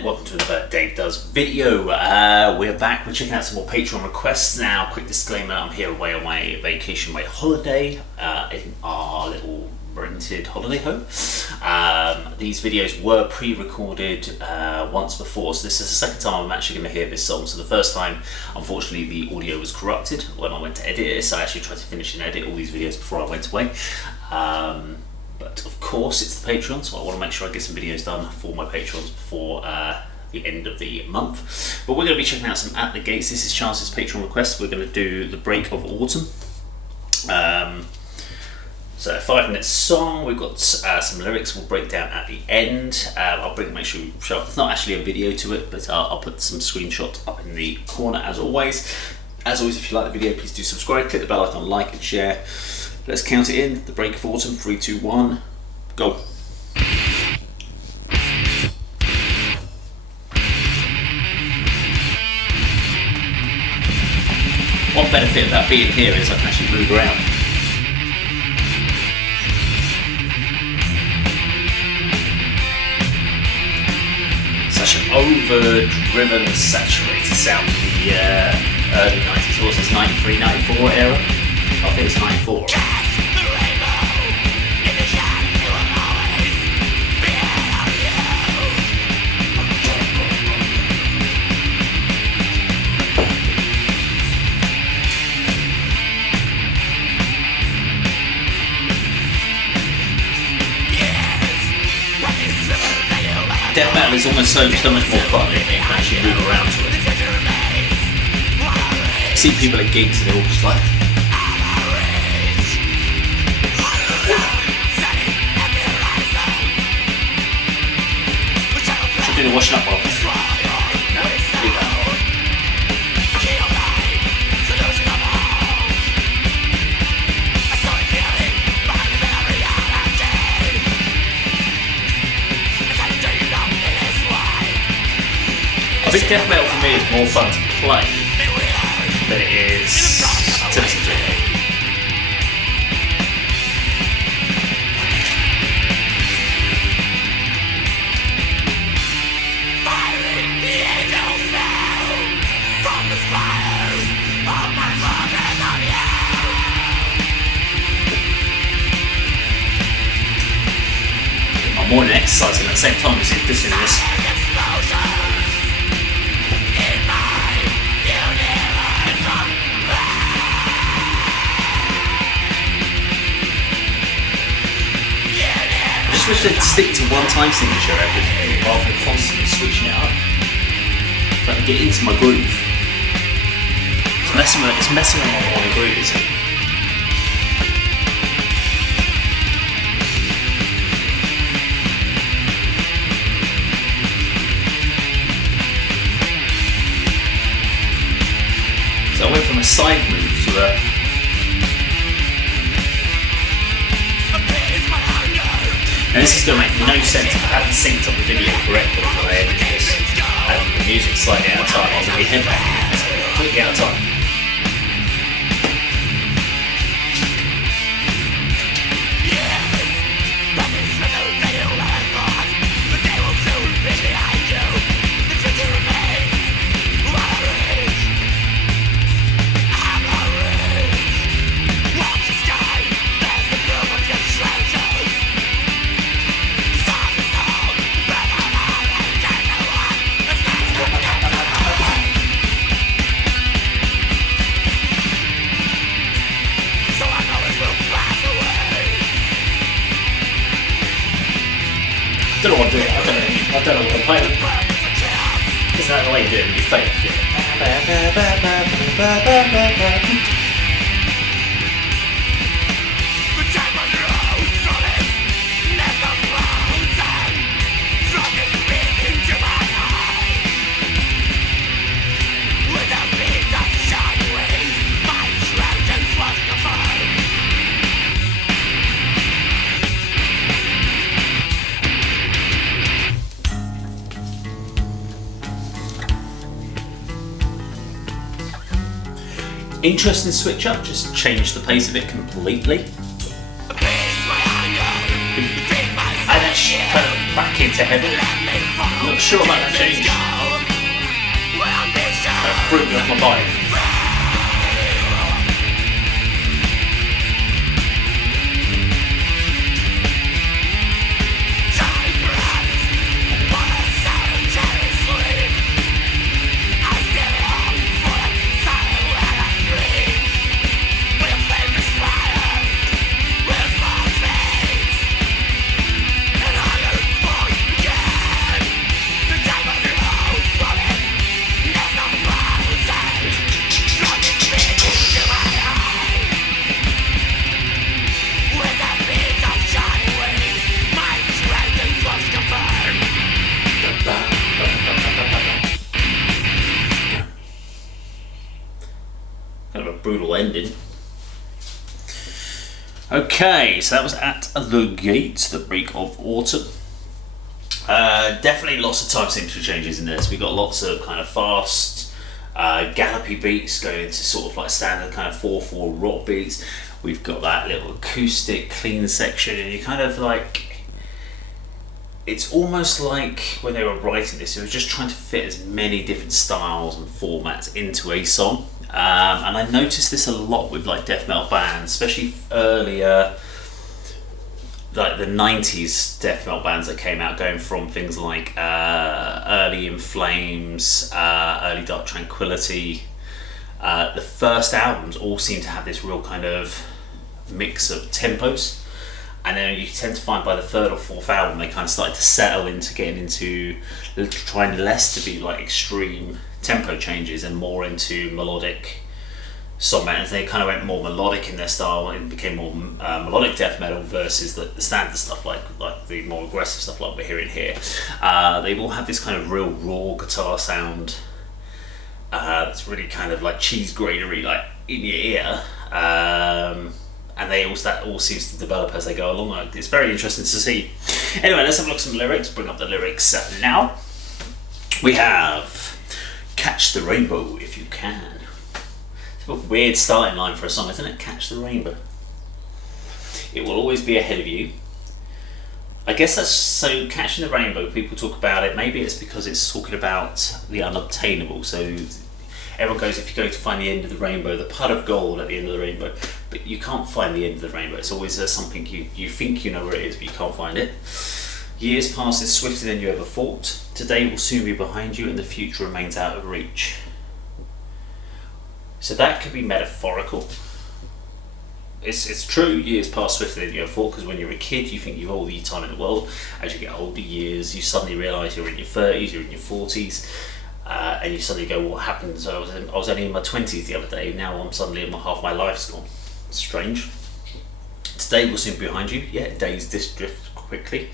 and welcome to another Dave Does video. We're back, we're checking out some more Patreon requests now. Quick disclaimer, I'm here away on my vacation, my holiday, in our little rented holiday home. These videos were pre-recorded once before, so this is the second time I'm actually going to hear this song. So the first time, unfortunately, the audio was corrupted when I went to edit it, so I actually tried to finish and edit all these videos before I went away. But of course it's the Patreon, so I want to make sure I get some videos done for my Patrons before the end of the month. But we're going to be checking out some At the Gates. This is Charles's Patreon request. We're going to do The Break of Autumn. So a 5-minute song. We've got some lyrics we'll break down at the end. I'll make sure we show up. It's not actually a video to it, but I'll put some screenshots up in the corner as always. As always, if you like the video, please do subscribe, click the bell icon, like and share. Let's count it in. The Break of Autumn. 3, 2, 1, go. One benefit about being here is I can actually move around. Such an overdriven, saturated sound from the early 90s. What was this, 93, 94 era? I think it's 94. Death metal is almost so much more fun if you can actually move around to it. I see people at gigs and they're all just like, should do the washing up while no, do that. I think death metal for me is more fun to play than it is to listen to. I'm morning exercising at the same time as listening to this. I wish they'd stick to one time signature everything rather than constantly switching it up. So I can get into my groove. It's messing with my morning groove, isn't it? So I went from a side move to a and this is going to make no sense if I haven't synced up the video correctly when I edit this. And the music's slightly out of time. I'm going to be headbanging. Completely out of time. I don't know what I'm doing. I don't know what I'm playing. Isn't that the way you do it when you fake it? Interesting switch up, just changed the pace of it completely. And actually kind of back in into heaven. I'm not sure about that change. That threw me off my bike. Kind of a brutal ending. Okay, so that was At the Gates, the break of autumn. Definitely lots of time signature changes in there. So we got lots of kind of fast, gallopy beats going into sort of like standard kind of 4/4 rock beats. We've got that little acoustic clean section, and you kind of like, it's almost like when they were writing this, they were just trying to fit as many different styles and formats into a song. And I noticed this a lot with like death metal bands, especially earlier, like the 90s death metal bands that came out, going from things like early In Flames, early Dark Tranquillity. The first albums all seem to have this real kind of mix of tempos. And then you tend to find by the third or fourth album they kind of started to settle into getting into trying less to be like extreme tempo changes and more into melodic song bands. They kind of went more melodic in their style and became more melodic death metal versus the standard stuff like the more aggressive stuff like we're hearing here. They all have this kind of real raw guitar sound that's really kind of like cheese gratery, like in your ear. And that all seems to develop as they go along. It's very interesting to see. Anyway, let's have a look at some lyrics. Bring up the lyrics now. We have Catch the Rainbow If You Can. It's a weird starting line for a song, isn't it? Catch the rainbow. It will always be ahead of you. I guess that's so. Catching the rainbow, people talk about it. Maybe it's because it's talking about the unobtainable. So everyone goes, if you go to find the end of the rainbow, the pot of gold at the end of the rainbow, but you can't find the end of the rainbow. It's always something you think you know where it is, but you can't find it. Years pass swifter than you ever thought. Today will soon be behind you and the future remains out of reach. So that could be metaphorical. It's true, years pass swifter than you ever thought, because when you're a kid you think you've all the time in the world. As you get older years, you suddenly realise you're in your 30s, you're in your 40s, and you suddenly go, what happened? So I was only in my 20s the other day, now I'm suddenly in half my life's gone. It's strange. Today will soon be behind you. Yeah, days drift quickly.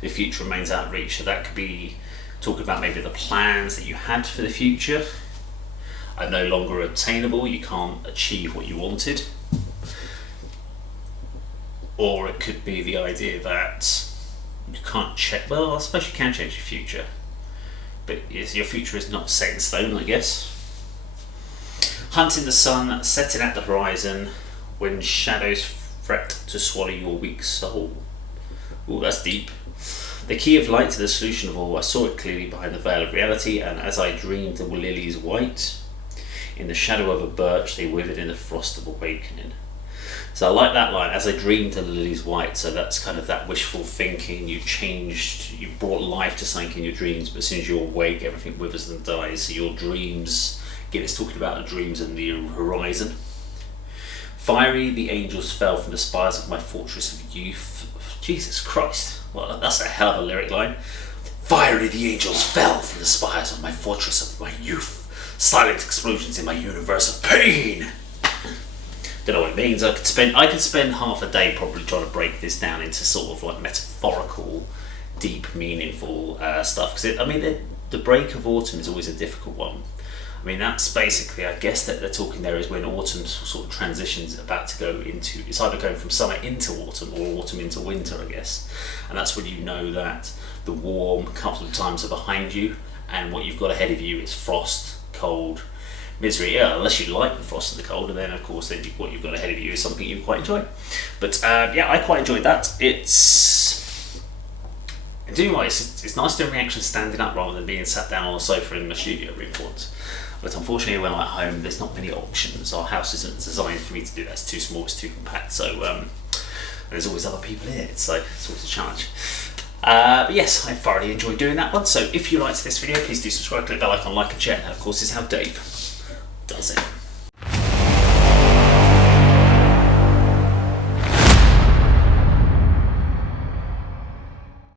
The future remains out of reach. So that could be talking about maybe the plans that you had for the future are no longer obtainable. You can't achieve what you wanted. Or it could be the idea that you can't check. Well, I suppose you can change your future, but your future is not set in stone, I guess. Hunting the sun, setting at the horizon, when shadows fret to swallow your weak soul. Ooh, that's deep. The key of light to the solution of all, I saw it clearly behind the veil of reality, and as I dreamed the lilies white, in the shadow of a birch they withered in the frost of awakening. So I like that line, as I dreamed the lilies white. So that's kind of that wishful thinking, you brought life to something in your dreams, but as soon as you're awake everything withers and dies. So your dreams, again it's talking about the dreams and the horizon. Fiery the angels fell from the spires of my fortress of youth. Jesus Christ, well that's a hell of a lyric line. Fiery the angels fell from the spires of my fortress of my youth. Silent explosions in my universe of pain. Don't know what it means. I could spend half a day probably trying to break this down into sort of like metaphorical, deep, meaningful stuff. Because the break of autumn is always a difficult one. I mean, that's basically, I guess that they're talking there is when autumn sort of transitions about to go into, it's either going from summer into autumn or autumn into winter, I guess. And that's when you know that the warm couple of times are behind you and what you've got ahead of you is frost, cold, misery. Yeah, unless you like the frost and the cold, and then of course what you've got ahead of you is something you quite enjoy. But yeah, I quite enjoyed that. It's And doing what, it's nice doing reactions standing up rather than being sat down on a sofa in the studio room once. But unfortunately, when I'm at home, there's not many options. Our house isn't designed for me to do that. It's too small, it's too compact. So there's always other people in it, so it's always a challenge. But yes, I thoroughly enjoyed doing that one. So if you liked this video, please do subscribe, click the bell icon, like and share. And that, of course, is how Dave does it.